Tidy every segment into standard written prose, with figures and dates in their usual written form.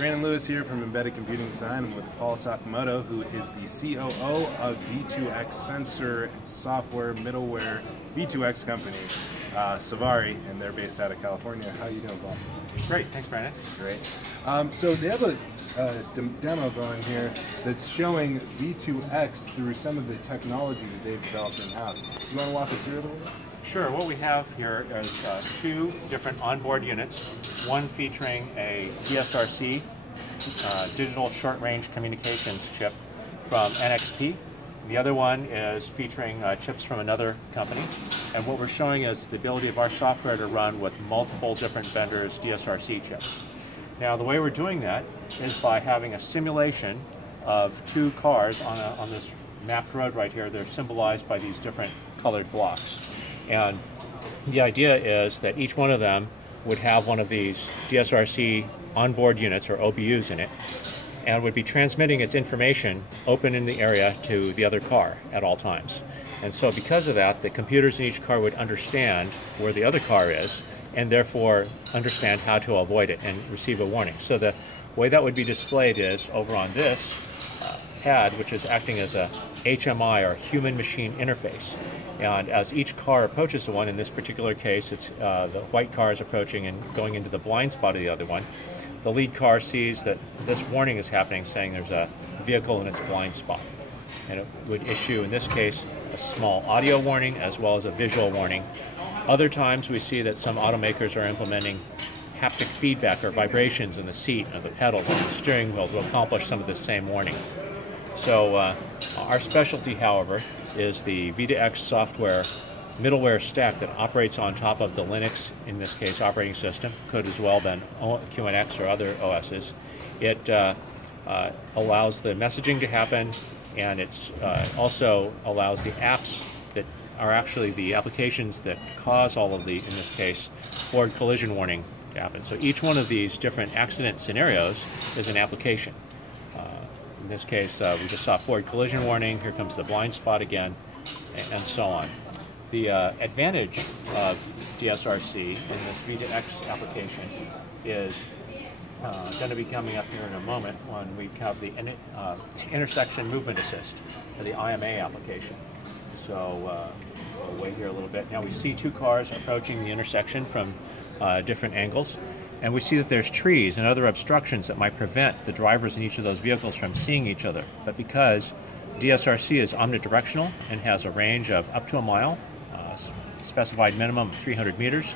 Brandon Lewis here from Embedded Computing Design. I'm with Paul Sakamoto, who is the COO of V2X sensor software middleware V2X company, Savari, and they're based out of California. How are you doing, Paul? Great, thanks, Brandon. Great. So they have a demo going here that's showing V2X through some of the technology that they've developed in-house. You want to walk us through it a little bit? Sure, what we have here is two different onboard units, one featuring a DSRC, digital short-range communications chip from NXP. The other one is featuring chips from another company. And what we're showing is the ability of our software to run with multiple different vendors' DSRC chips. Now, the way we're doing that is by having a simulation of two cars on this mapped road right here. They're symbolized by these different colored blocks. And the idea is that each one of them would have one of these DSRC onboard units, or OBUs, in it, and would be transmitting its information open in the area to the other car at all times. And so because of that, the computers in each car would understand where the other car is, and therefore understand how to avoid it and receive a warning. So the way that would be displayed is over on this pad, which is acting as a HMI, or human-machine interface. And as each car approaches the one, in this particular case, it's the white car is approaching and going into the blind spot of the other one. The lead car sees that this warning is happening, saying there's a vehicle in its blind spot. And it would issue, in this case, a small audio warning as well as a visual warning. Other times we see that some automakers are implementing haptic feedback or vibrations in the seat of the pedals and the steering wheel to accomplish some of the same warning. So our specialty, however, is the V2X software middleware stack that operates on top of the Linux, in this case, operating system. Could as well been QNX or other OSs. It allows the messaging to happen, and it also allows the apps that are actually the applications that cause all of the, in this case, forward collision warning to happen. So each one of these different accident scenarios is an application. In this case, we just saw forward collision warning. Here comes the blind spot again, and so on. The advantage of DSRC in this V2X application is going to be coming up here in a moment when we have the intersection movement assist, or the IMA application. So we'll wait here a little bit. Now we see two cars approaching the intersection from different angles. And we see that there's trees and other obstructions that might prevent the drivers in each of those vehicles from seeing each other. But because DSRC is omnidirectional and has a range of up to a mile, specified minimum of 300 meters,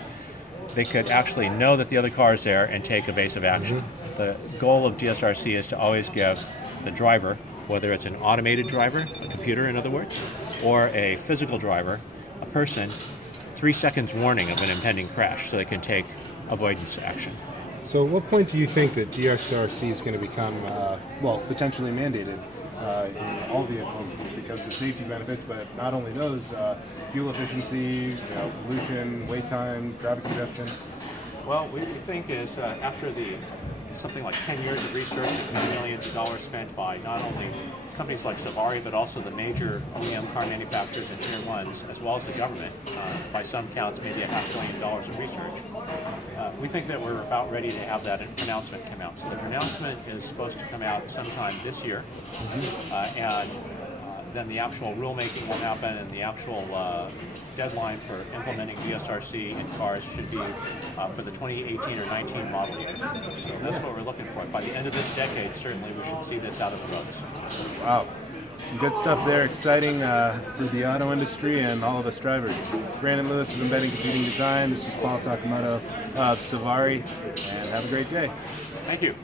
they could actually know that the other car is there and take evasive action. The goal of DSRC is to always give the driver, whether it's an automated driver, a computer in other words, or a physical driver, a person, 3 seconds warning of an impending crash so they can take avoidance action. So at what point do you think that DSRC is going to become, well, potentially mandated in all vehicles because of the safety benefits, but not only those, fuel efficiency, pollution, wait time, traffic congestion? Well, we think is after something like 10 years of research and millions of dollars spent by not only companies like Savari, but also the major OEM car manufacturers and tier ones, as well as the government, by some counts maybe $500 million of research. We think that we're about ready to have that announcement come out. So the pronouncement is supposed to come out sometime this year, and then the actual rulemaking will happen, and the actual deadline for implementing DSRC in cars should be for the 2018 or 19 model year. So that's what we're looking for. By the end of this decade, certainly we should see this out of the roads. Wow. Some good stuff there, exciting for the auto industry and all of us drivers. Brandon Lewis of Embedded Computing Design. This is Paul Sakamoto of Savari, and have a great day. Thank you.